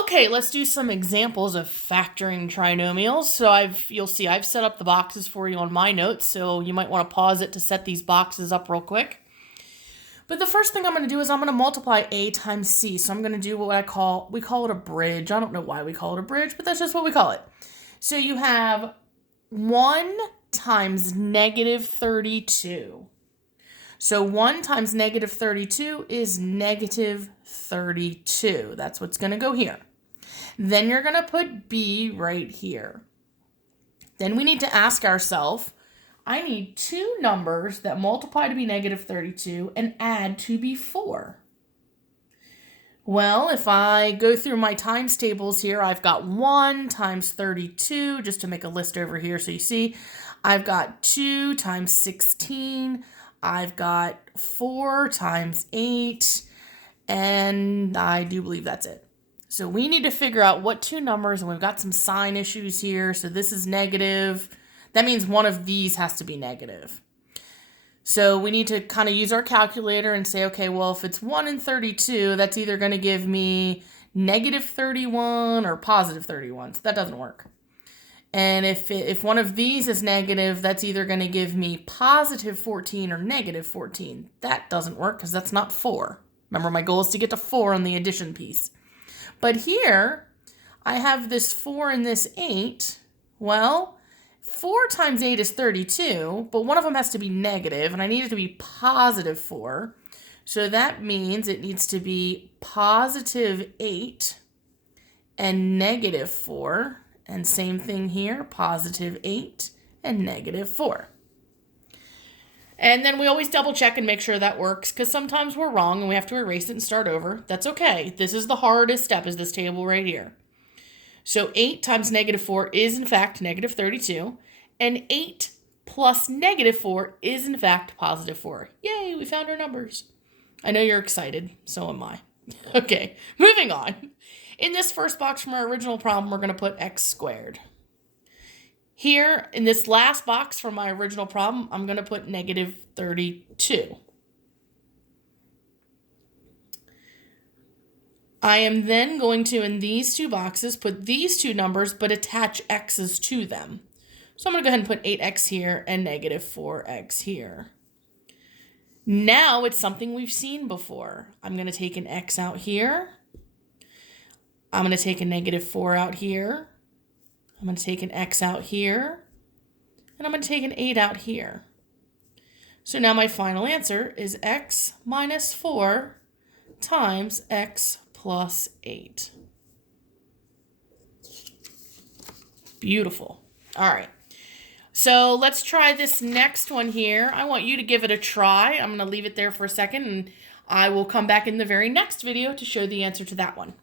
Okay, let's do some examples of factoring trinomials. So you'll see I've set up the boxes for you on my notes, so you might want to pause it to set these boxes up real quick. But the first thing I'm going to do is I'm going to multiply a times c. So I'm going to do what we call it a bridge. I don't know why we call it a bridge, but that's just what we call it. So you have 1 times negative 32. So 1 times negative 32 is negative 32. That's what's going to go here. Then you're going to put b right here. Then we need to ask ourselves, I need two numbers that multiply to be negative 32 and add to be 4. Well, if I go through my times tables here, I've got 1 times 32, just to make a list over here so you see. I've got 2 times 16. I've got 4 times 8. And I do believe that's it. So we need to figure out what two numbers, and we've got some sign issues here. So this is negative. That means one of these has to be negative. So we need to kind of use our calculator and say, okay, well, if it's 1 and 32, that's either going to give me negative 31 or positive 31. So that doesn't work. And if one of these is negative, that's either going to give me positive 14 or negative 14. That doesn't work because that's not 4. Remember, my goal is to get to 4 on the addition piece. But here, I have this 4 and this 8. Well, 4 times 8 is 32, but one of them has to be negative, and I need it to be positive 4. So that means it needs to be positive 8 and negative 4. And same thing here, positive 8 and negative 4. And then we always double check and make sure that works, because sometimes we're wrong and we have to erase it and start over. That's okay. This is the hardest step, is this table right here. So 8 times negative 4 is in fact negative 32. And 8 plus negative 4 is in fact positive 4. Yay, we found our numbers. I know you're excited. So am I. Okay, moving on. In this first box from our original problem, we're going to put x squared. Here, in this last box from my original problem, I'm going to put negative 32. I am then going to, in these two boxes, put these two numbers, but attach x's to them. So I'm going to go ahead and put 8x here and negative 4x here. Now it's something we've seen before. I'm going to take an x out here. I'm going to take a negative 4 out here. I'm going to take an x out here. And I'm going to take an 8 out here. So now my final answer is x minus 4 times x plus 8. Beautiful. All right. So let's try this next one here. I want you to give it a try. I'm going to leave it there for a second, and I will come back in the very next video to show the answer to that one.